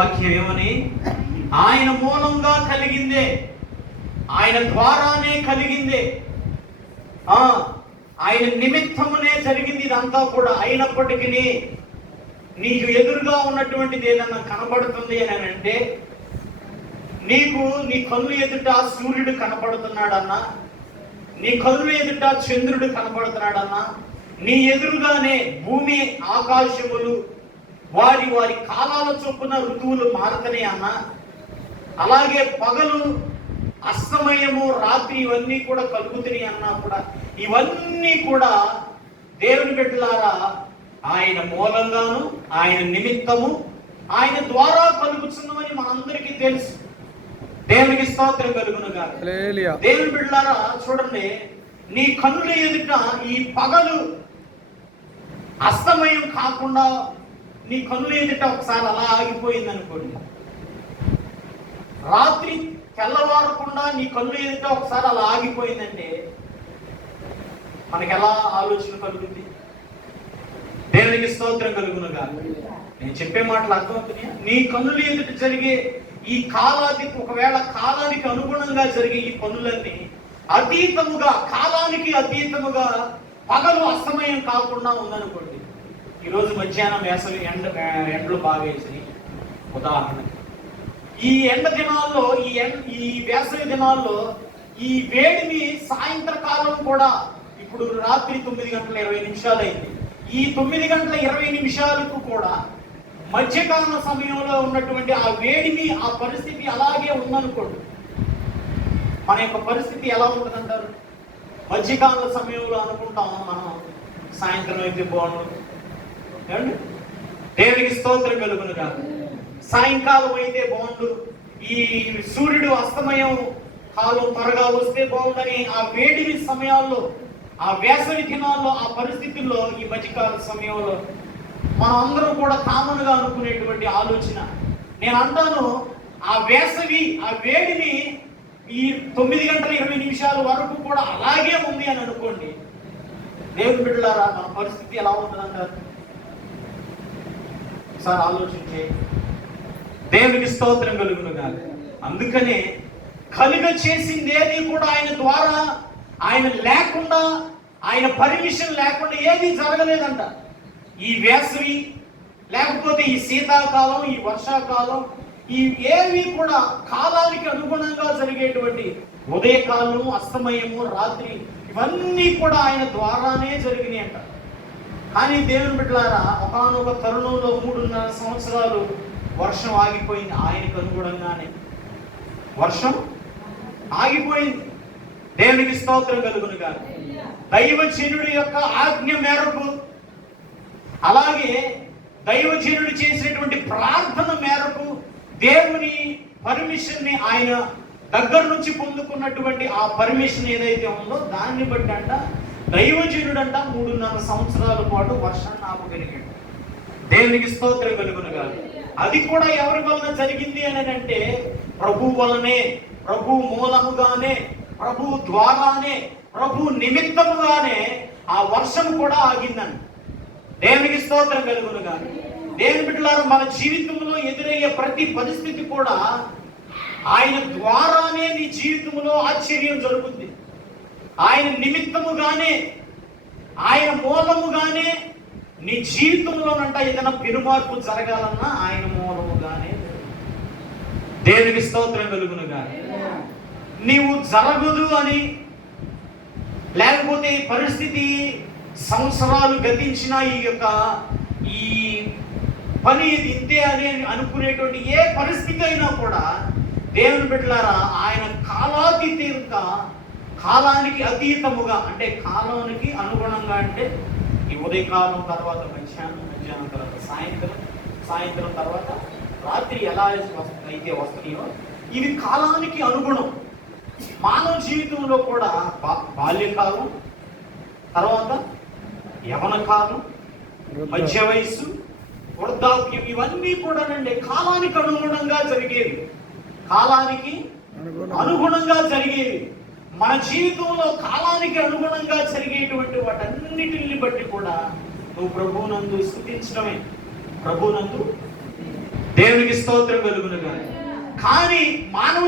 వాక్యం ఏమని? ఆయన మూలంగా కలిగిందే, ఆయన ద్వారానే కలిగిందే, ఆయన నిమిత్తమునే జరిగింది ఇదంతా కూడా. అయినప్పటికీ నీకు ఎదురుగా ఉన్నటువంటిది ఏదన్నా కనబడుతుంది అని అంటే, నీకు నీ కళ్ళు ఎదుట సూర్యుడు కనపడుతున్నాడన్నా, నీ కళ్ళు ఎదుట చంద్రుడు కనపడుతున్నాడన్నా, నీ ఎదురుగానే భూమి ఆకాశములు వారి వారి కాలాల చొప్పున ఋతువులు మారుతున్నాయి అన్నా, అలాగే పగలు అస్తమయము రాత్రి ఇవన్నీ కూడా కలుగుతున్నాయి అన్నా కూడా, ఇవన్నీ కూడా దేవుని బిడ్డలారా ఆయన మూలంగాను ఆయన నిమిత్తము ఆయన ద్వారా కలుగుతున్నమని మనందరికీ తెలుసు. దేవునికి స్తోత్రం కలుగునుగా. దేవుని బిడ్డలారా చూడండి, నీ కన్నుల ఎదుట ఈ పగలు అస్తమయం కాకుండా నీ కన్నుల ఎదుట ఒకసారి అలా ఆగిపోయింది అనుకోండి, రాత్రి తెల్లవారకుండా నీ కన్నుల ఎదుట ఒకసారి అలా ఆగిపోయిందంటే మనకి ఎలా ఆలోచన కలుగుతుంది? దేవునికి స్తోత్రం కలుగునుగా. నేను చెప్పే మాటలు అర్థమవుతున్నాయా? నీ కన్నుల ఎదుట జరిగే ఈ ఒకవేళ కాలానికి అనుగుణంగా జరిగే ఈ పనులన్నీ అతీతముగా, కాలానికి అతీతముగా పగలు అస్తమయం కాకుండా ఉందనుకోండి. ఈరోజు మధ్యాహ్నం వేసవి ఎండలు బాగా వేసినాయి ఉదాహరణకి. ఈ ఎండ దినాల్లో ఈ వేసవి దినాల్లో ఈ వేడిని సాయంత్రకాలం కూడా, ఇప్పుడు రాత్రి 9:20 అయింది, ఈ 9:20 కూడా మధ్యకాల సమయంలో ఉన్నటువంటి ఆ వేడిని, ఆ పరిస్థితి అలాగే ఉందనుకోండి. మన యొక్క పరిస్థితి ఎలా ఉంటుందంటారు? మధ్యకాల సమయంలో అనుకుంటాం మనం, సాయంత్రం అయితే బాగుంటుంది. ఏమండి? దేవునికి స్తోత్రం కలుగునుగా. సాయంకాలం అయితే బాగుండు, ఈ సూర్యుడు అస్తమయం కాలం త్వరగా వస్తే బాగుందని ఆ వేడిని సమయాల్లో, ఆ వేసవి దినాల్లో, ఆ పరిస్థితుల్లో, ఈ మధ్యకాల సమయంలో మనం అందరం కూడా కామన్ గా అనుకునేటువంటి ఆలోచన. నేను అంటాను, ఆ వేసవి, ఆ వేడిని ఈ 9:20 వరకు కూడా అలాగే ఉంది అని అనుకోండి. దేవుని బిడ్డలారా, మన పరిస్థితి ఎలా ఉంటుందంటారు? ఒకసారి ఆలోచించే. దేవునికి స్తోత్రం కలుగునుగా. అందుకనే కలుగ చేసిందేది కూడా ఆయన ద్వారా, ఆయన లేకుండా, ఆయన పర్మిషన్ లేకుండా ఏది జరగలేదంట. ఈ వేసవి లేకపోతే ఈ శీతాకాలం, ఈ వర్షాకాలం, ఈ ఏవి కూడా కాలానికి అనుగుణంగా జరిగేటువంటి ఉదయకాలం, అస్తమయము, రాత్రి, ఇవన్నీ కూడా ఆయన ద్వారానే జరిగినాయి అంట. కానీ దేవుని బిడ్డలారా, ఒకానొక తరుణంలో 3.5 సంవత్సరాలు వర్షం ఆగిపోయింది. ఆయనకు అనుగుణంగానే వర్షం ఆగిపోయింది. దేవునికి స్తోత్రం కలుగునుగా. దైవజనుడి యొక్క ఆజ్ఞ మేరకు, అలాగే దైవజనుడు చేసినటువంటి ప్రార్థన మేరకు, దేవుని పర్మిషన్ ని ఆయన దగ్గర నుంచి పొందుకున్నటువంటి ఆ పర్మిషన్ ఏదైతే ఉందో దాన్ని బట్టి అంట దైవజనుడంట 3.5 సంవత్సరాల పాటు వర్షాన్ని ఆపగలిగాడు. దేవునికి స్తోత్రం కలుగునుగా. అది కూడా ఎవరి వలన జరిగింది అని అంటే, ప్రభు వలనే, ప్రభు మూలముగానే, ప్రభు ద్వారానే, ప్రభు నిమిత్తముగానే ఆ వర్షం కూడా ఆగిందని. దేవునికి స్తోత్రం కలుగునుగా. దేవుని బిడ్డలారా, మన జీవితంలో ఎదురయ్యే ప్రతి పరిస్థితి కూడా ఆయన ద్వారానే నీ జీవితంలో ఆశ్చర్యం జరుగుతుంది. ఆయన నిమిత్తముగానే, ఆయన మూలముగానే నీ జీవితంలోనంట ఏదైనా పెనుమార్పు జరగాలన్నా ఆయన మూలముగానే. దేవునికి స్తోత్రం కలుగునుగా. నీవు జరగదు అని, లేకపోతే ఈ పరిస్థితి సంవత్సరాలు గతించిన ఈ పని ఇంతే అని అనుకునేటువంటి ఏ పరిస్థితి అయినా కూడా, దేవుని బిడ్డలారా, ఆయన కాలాతీతంగా, కాలానికి అతీతముగా, అంటే కాలానికి అనుగుణంగా, అంటే ఈ ఉదయకాలం తర్వాత మధ్యాహ్నం తర్వాత సాయంత్రం తర్వాత రాత్రి ఎలా అయితే వస్తున్నాయో, ఇవి కాలానికి అనుగుణం. మానవ జీవితంలో కూడా బాల్యకాలం, తర్వాత యవన కాలం, మధ్య వయస్సు, వృద్ధాప్యం, ఇవన్నీ కూడానండి కాలానికి అనుగుణంగా జరిగేవి. కాలానికి అనుగుణంగా జరిగేవి. మన జీవితంలో కాలానికి అనుగుణంగా జరిగేటువంటి వాటన్నిటిని బట్టి కూడా నువ్వు ప్రభువునందు స్తుతించడమే. ప్రభువునందు దేవునికి స్తోత్రం కలుగునుగా. కానీ మానవ